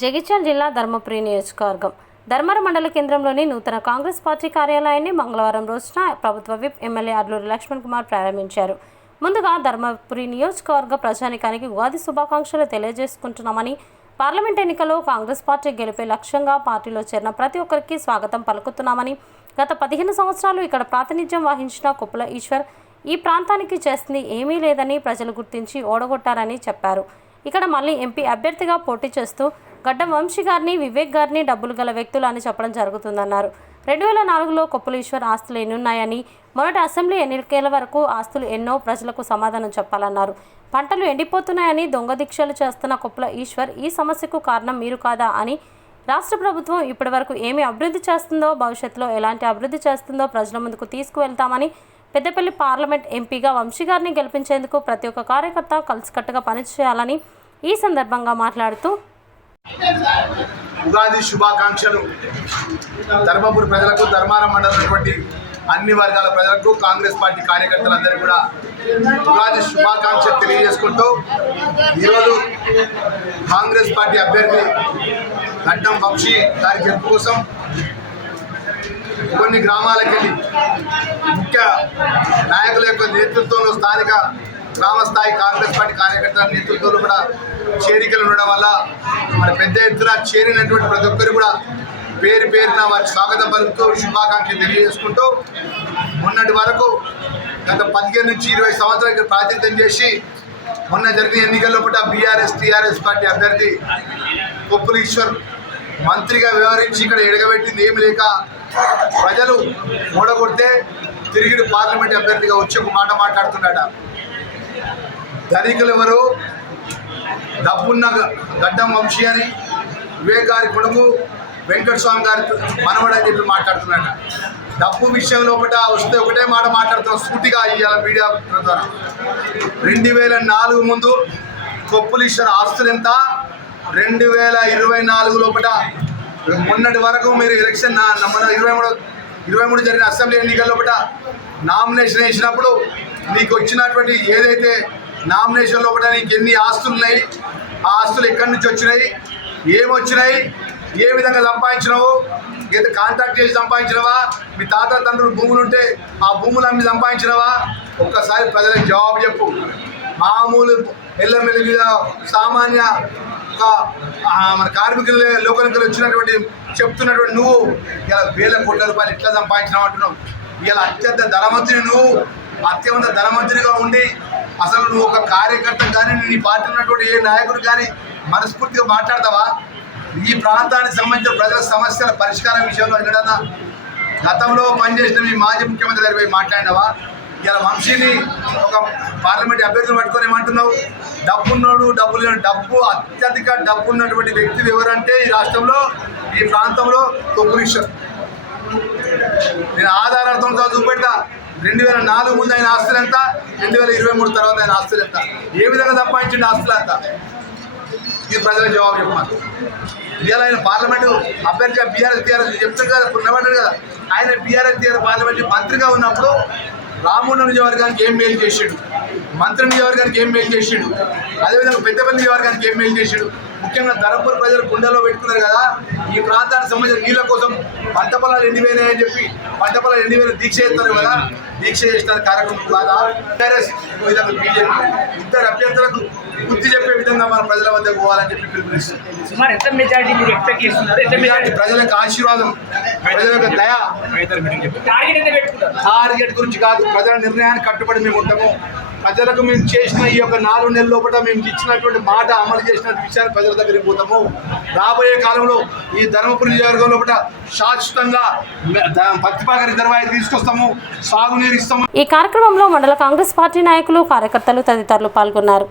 జగిత్యాల జిల్లా ధర్మపురి నియోజకవర్గం ధర్మవరం మండల కేంద్రంలోని నూతన కాంగ్రెస్ పార్టీ కార్యాలయాన్ని మంగళవారం రోజున ప్రభుత్వ విప్ ఎమ్మెల్యే అడ్లూరి లక్ష్మణ్ కుమార్ ప్రారంభించారు. ముందుగా ధర్మపురి నియోజకవర్గ ప్రజానికానికి ఉగాది శుభాకాంక్షలు తెలియజేసుకుంటున్నామని, పార్లమెంట్ ఎన్నికల్లో కాంగ్రెస్ పార్టీ గెలిపే లక్ష్యంగా పార్టీలో చేరిన ప్రతి ఒక్కరికి స్వాగతం పలుకుతున్నామని, గత 15 సంవత్సరాలు ఇక్కడ ప్రాతినిధ్యం వహించిన కుప్పల ఈశ్వర్ ఈ ప్రాంతానికి చేసింది ఏమీ లేదని ప్రజలు గుర్తించి ఓడగొట్టారని చెప్పారు. ఇక్కడ మళ్ళీ ఎంపీ అభ్యర్థిగా పోటీ చేస్తూ గడ్డం వంశీ గారిని, వివేక్ గారిని డబ్బులు గల వ్యక్తులు అని చెప్పడం జరుగుతుందన్నారు. 2004లో కుప్పల ఈశ్వర్ ఆస్తులు ఎన్నున్నాయని, మొదటి అసెంబ్లీ ఎన్నికల వరకు ఆస్తులు ఎన్నో ప్రజలకు సమాధానం చెప్పాలన్నారు. పంటలు ఎండిపోతున్నాయని దొంగ దీక్షలు చేస్తున్న కుప్పల ఈశ్వర్ ఈ సమస్యకు కారణం మీరు కాదా అని, రాష్ట్ర ప్రభుత్వం ఇప్పటి వరకు ఏమి అభివృద్ధి చేస్తుందో, భవిష్యత్తులో ఎలాంటి అభివృద్ధి చేస్తుందో ప్రజల ముందుకు తీసుకువెళ్తామని, పెద్దపల్లి పార్లమెంట్ ఎంపీగా వంశీ గారిని గెలిపించేందుకు ప్రతి ఒక్క కార్యకర్త కలిసికట్టుగా పనిచేయాలని ఈ సందర్భంగా మాట్లాడుతూ, ఉగాది శుభాకాంక్షలు ధర్మపురి ప్రజలకు, ధర్మవరం మండలమైనటువంటి అన్ని వర్గాల ప్రజలకు, కాంగ్రెస్ పార్టీ కార్యకర్తలందరికీ కూడా ఉగాది శుభాకాంక్షలు తెలియజేసుకుంటూ, ఈరోజు కాంగ్రెస్ పార్టీ అభ్యర్థి గడ్డం వంశీ గారి గెలుపు కోసం కొన్ని గ్రామాలకు వెళ్ళి ముఖ్య నాయకుల యొక్క నేతృత్వంలో స్థానిక గ్రామ స్థాయి కాంగ్రెస్ పార్టీ కార్యకర్తల నేతృత్వంలో కూడా చేరికలు ఉండడం వల్ల మరి పెద్ద ఎత్తున చేరినటువంటి ప్రతి ఒక్కరు కూడా పేరు పేరున వారి స్వాగతం పలుకుతూ శుభాకాంక్షలు తెలియజేసుకుంటూ, మొన్నటి వరకు గత 15 నుంచి 20 సంవత్సరాలకి ప్రాతినిధ్యం చేసి మొన్న జరిగిన ఎన్నికల్లో కూడా టీఆర్ఎస్ పార్టీ అభ్యర్థి కుప్పల ఈశ్వర్ మంత్రిగా వ్యవహరించి ఇక్కడ ఎడగబెట్టింది ఏమి లేక ప్రజలు ఓడగొడితే తిరిగి పార్లమెంట్ అభ్యర్థిగా వచ్చి ఒక మాట మాట్లాడుతున్నాడ. ధనికులు ఎవరు? డబ్బున్న గడ్డం వంశీ అని, వివేక్ గారి కొడుకు వెంకటస్వామి గారి మనవడని చెప్పి మాట్లాడుతున్నాడు. డబ్బు విషయంలో వస్తే ఒకటే మాట మాట్లాడుతున్నాం సూటిగా ఇవాళ మీడియా ద్వారా. 2004 ముందు కుప్పల ఈశ్వర్ ఆస్తులు ఎంత, 2024 లోపల మొన్నటి వరకు మీరు ఎలక్షన్ మన 23 జరిగిన అసెంబ్లీ ఎన్నికల లోపల నామినేషన్ వేసినప్పుడు నీకు వచ్చినటువంటి ఏదైతే నామినేషన్ లోపల నీకు ఎన్ని ఆస్తులు ఉన్నాయి, ఆ ఆస్తులు ఎక్కడి నుంచి వచ్చినాయి, ఏమొచ్చినాయి, ఏ విధంగా సంపాదించినావు, ఏదో కాంట్రాక్ట్ చేసి సంపాదించినవా, మీ తాత తండ్రులు భూములు ఉంటే ఆ భూములు అమ్మి సంపాదించినవా, ఒక్కసారి ప్రజలకు జవాబు చెప్పు. మామూలు ఎల్లమెల్లి మీద సామాన్య మన కార్మికుల లోకానికి వచ్చినటువంటి చెప్తున్నటువంటి నువ్వు ఇలా వేల కోట్ల రూపాయలు ఎట్లా సంపాదించినావు అంటున్నావు. ఇలా అత్యంత ధనవంతుని నువ్వు, అత్యంత ధనవంతునిగా ఉండి అసలు నువ్వు ఒక కార్యకర్త కానీ, నీ పార్టీ ఉన్నటువంటి ఏ నాయకుడు కానీ మనస్ఫూర్తిగా మాట్లాడతావా? ఈ ప్రాంతానికి సంబంధించిన ప్రజల సమస్యల పరిష్కారం విషయంలో ఎక్కడన్నా గతంలో పనిచేసిన మీ మాజీ ముఖ్యమంత్రి గారి పోయి మాట్లాడినావా? ఇలా వంశీని ఒక పార్లమెంట్ అభ్యర్థులు పట్టుకొని ఏమంటున్నావు? డబ్బున్నాడు, డబ్బు అత్యధిక డబ్బు ఉన్నటువంటి వ్యక్తులు ఎవరంటే ఈ రాష్ట్రంలో, ఈ ప్రాంతంలో కుప్పల ఈశ్వర్. నేను ఆధారాలతో చూపెడతా. 2004 ముందు ఆయన ఆస్తులు ఎంత, 2023 తర్వాత ఆయన ఆస్తులు ఎంత, ఏ విధంగా సంపాదించండి ఆస్తులు ఎంత, ఇది ప్రజలకు జవాబు చెప్పాలి. ఇవాళ ఆయన పార్లమెంటు అభ్యర్థిగా టీఆర్ఎస్ చెప్తారు కదా, ఇప్పుడు నిలబడ్డారు కదా. ఆయన టీఆర్ఎస్ పార్లమెంట్ మంత్రిగా ఉన్నప్పుడు రామగుండం నియోజకవర్గానికి ఏం మేలు చేసాడు, మంత్రి నియోజకవర్గానికి ఏం మేలు చేసాడు, అదేవిధంగా పెద్దపల్లి నియోజకవర్గానికి ఏం మేలు చేసాడు. ముఖ్యంగా ధర్మపురి ప్రజలు గుండెలో పెట్టుకున్నారు కదా, ఈ ప్రాంతానికి సంబంధించిన నీళ్ళ కోసం పంట పొలాలు ఎండిపోయినాయని చెప్పి పంట పొలాలు ఎండిపోయిన దీక్ష చేస్తారు కదా, దీక్ష చేసిన కార్యక్రమం కాదా టీఆర్ఎస్ విధంగా బీజేపీ ఇద్దరు అభ్యర్థులకు బుద్ధి చెప్పే విధంగా మన ప్రజల వద్ద పోవాలని చెప్పి పిలుపునిస్తారు. ప్రజలకు ఆశీర్వాదం, ప్రజల యొక్క దయ, టార్గెట్ గురించి కాదు, ప్రజల నిర్ణయానికి కట్టుబడి మేము ఉంటాము. ప్రజలకు మేము చేసిన ఈ యొక్క 4 నెలల లోపల మేము ఇచ్చినటువంటి మాట అమలు చేసిన విషయాన్ని ప్రజల దగ్గరికి పోతాము. రాబోయే కాలంలో ఈ ధర్మపురి నియోజకవర్గం లోపల శాశ్వతంగా పత్తిపాక రిజర్వాయర్ తీసుకొస్తాము, సాగునీరు ఇస్తాము. ఈ కార్యక్రమంలో మండల కాంగ్రెస్ పార్టీ నాయకులు, కార్యకర్తలు తదితరులు పాల్గొన్నారు.